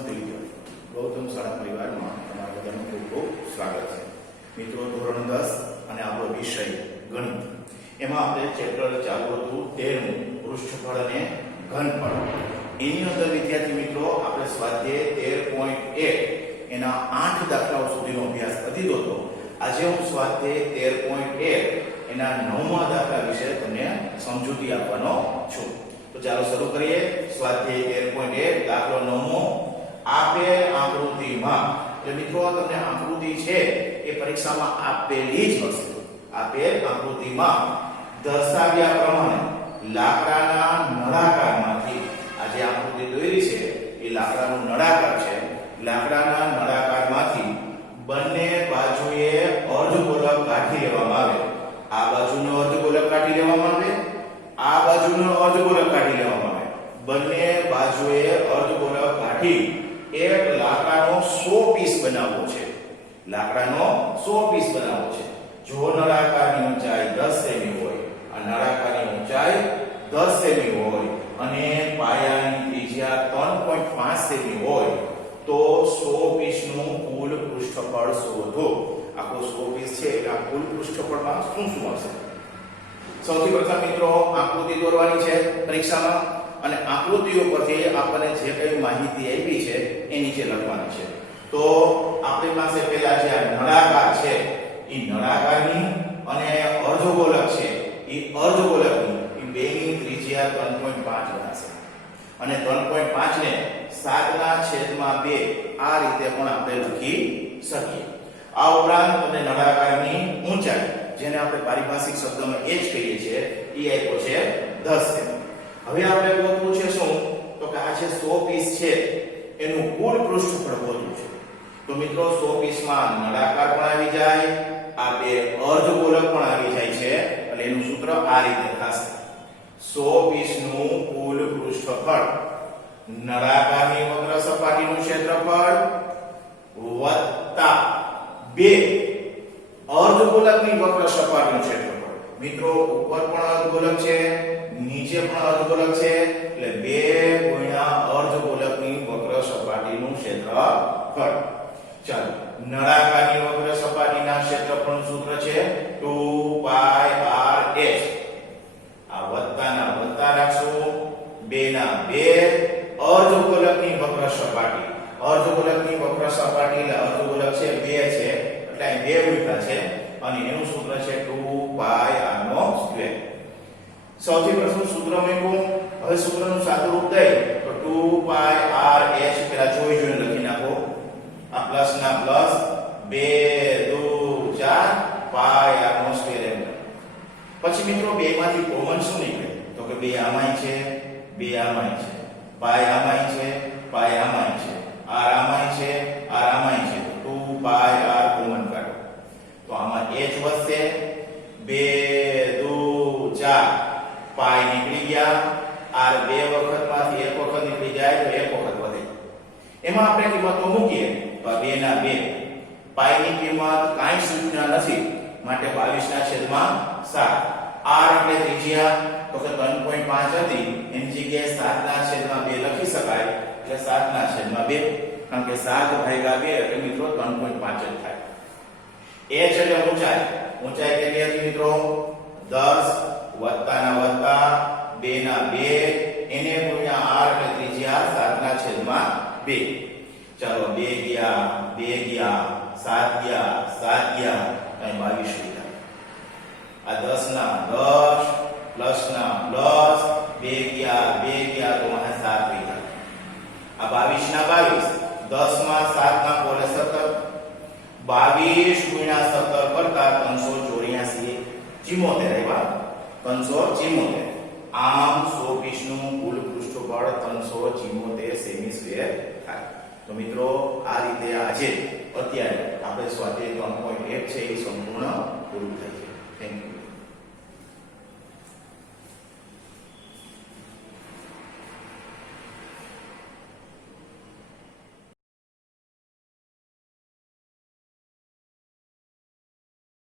નમસ્તે વિદ્યાર્થીઓ, ગૌતમ શાળા પરિવારમાં તમારા બધાનું ખૂબ ખૂબ સ્વાગત છે. મિત્રો, ધોરણ 10 અને આપણો વિષય ગણિત, એમાં આપણે ચેપ્ટર ચાલુ હતું 13મું પૃષ્ઠફળ અને ઘનફળ. એની અંદર વિદ્યાર્થી મિત્રો આપણે સ્વાધ્યાય 13.1 એના 8 દાખલાઓ સુધીનો અભ્યાસ કરી દીધો હતો. આજે હું સ્વાધ્યાય 13.1 એના 9મા દાખલા વિશે તમને સમજૂતી આપવાનો છું. તો ચાલો શરૂ કરીએ. સ્વાધ્યાય 13.1 દાખલો 9મો. આપેલ આકૃતિમાં, એટલે મિત્રો તમને આકૃતિ છે એ પરીક્ષામાં આપેલી જ હશે. આપેલ આકૃતિમાં દર્શાવ્યા પ્રમાણે લાકડાના નળાકારમાંથી, આ જે આકૃતિ દોરી છે એ લાકડાનું નળાકાર છે. લાકડાના નળાકારમાંથી બંને બાજુએ અર્ધગોલક કાઢી લેવામાં આવે. આ બાજુનો અર્ધગોલક કાઢી લેવામાં આવે, આ બાજુનો અર્ધગોલક કાઢી લેવામાં આવે. બંને બાજુએ અર્ધગોલક કાઢી એક લાકડાનો 100 પીસ બનાવવો છે. લાકડાનો 100 પીસ બનાવવો છે. જો નળાકારની ઊંચાઈ 10 સેમી હોય, આ નળાકારની ઊંચાઈ 10 સેમી હોય અને પાયાની ત્રિજ્યા 3.5 સેમી હોય તો 100 પીસનું કુલ પૃષ્ઠફળ શોધો. આખો 100 પીસ છે એટલે આ કુલ પૃષ્ઠફળમાં શું શું હશે? સૌથી પ્રથમ મિત્રો આકૃતિ દોરવાની છે પરીક્ષામાં, અને આકૃતિઓ પરથી આપણને જે કઈ માહિતી આવી છે એ નીચે લખવાની છે. તો આપણી પાસે પહેલા જે આ નળાકાર છે એ નળાકારની અને અર્ધગોલક છે એ અર્ધગોલકની એ બેની ત્રિજ્યા 3.5 ગણાશે. અને 3.5 ને 7/2 આ રીતે પણ આપણે લખી શકીએ. આ ઉપરાંત અને નળાકારની ઊંચાઈ, જેને આપણે પારિભાષિક શબ્દમાં h કહીએ છીએ, એ આપ્યો છે 10 સેમી. હવે આપણે ગોતવું છે શું? તો કે આ જે 100 પીસ છે એનું કુલ પૃષ્ઠફળ ગોતવું છે. તો મિત્રો 100 પીસમાં નળાકાર પણ આવી જાય, આ બે અર્ધગોલક પણ આવી જાય છે, એટલે એનું સૂત્ર આ રીતે થશે: 100 પીસનું કુલ પૃષ્ઠફળ નળાકારની વક્ર સપાટીનું ક્ષેત્રફળ વત્તા બે અર્ધગોલકની વક્ર સપાટીનું ક્ષેત્રફળ. મિત્રો ઉપર પણ અર્ધગોલક છે, નીચે પણ અર્ધગોલક છે, એટલે 2 ગુણ્યા અર્ધગોલકની વક્ર સપાટીનું ક્ષેત્રફળ. ચાલો, નળાકારની વક્ર સપાટીના ક્ષેત્રફળનું સૂત્ર છે 2πr/h. આ વત્તાના વત્તા રાખશું, 2 ના 2 અર્ધગોલકની વક્ર સપાટી. અર્ધગોલકની વક્ર સપાટી એટલે અર્ધગોલક છે 2 છે, એટલે અહીં 2 મૂક્યા છે અને એનું સૂત્ર છે 2πr². સૌથી પ્રથમ સૂત્ર મૂક્યું. હવે સૂત્રનું સાદું રૂપ દઈ તો 2πr/h પેલા જોઈને લખી નાખો. આ પ્લસ ના પ્લસ, 2 2 4 πr². પછી મિત્રો 2 માંથી કોમન શું નીકળે? તો કે 2 આમાંય છે, 2 આમાંય છે, પાય આમાંય છે, પાય આમાંય છે, r આમાંય છે, r આમાંય છે. 2πr કોમન કાઢો તો આમાં h વધશે, 2 2 4 પાય નીકળી ગયા, r 2 વખતમાંથી 1 વખત નીકળી જાય તો 1 વખત વધે. એમાં આપણે કિંમતો મૂકીએ તો 2 ના 2 પાયની કિંમત કાંઈ સૂચના નથી, માટે 22/7. r એટલે ત્રિજ્યા, તો કે 3.5 હતી એની જગ્યાએ 7/2 લખી શકાય, એટલે 7/2, કારણ કે 7/2 એટલે મિત્રો 3.5 જ થાય. h એટલે ઊંચાઈ. ઊંચાઈ કેટલી હતી મિત્રો? 10 વત્તાના વત્તા 2 ના 2 એને ગુણ્યા r એટલે ત્રિજ્યા 7/2. ચાલો 2 ગયા 2 ગયા 7 ગયા 7 ગયા અહીં 22 ગયા. આ 10 ના 10 પ્લસ ના પ્લસ 2 ગયા 2 ગયા તો અહીં 7 ગયા. આ 22 ના 22, 10 માં 7 ના પોલે 17, 22 ગુણ્યા 17 કરતા 384 74 આવ્યા. 374. આમ 100 પીસનું કુલ પૃષ્ઠફળ 374 સેમી સ્ક્વેર થાય. તો મિત્રો આ રીતે આજે અત્યારે આપણે સ્વાધ્યાય 3.1 છે એ સંપૂર્ણ પૂરું થાય છે. Thank you.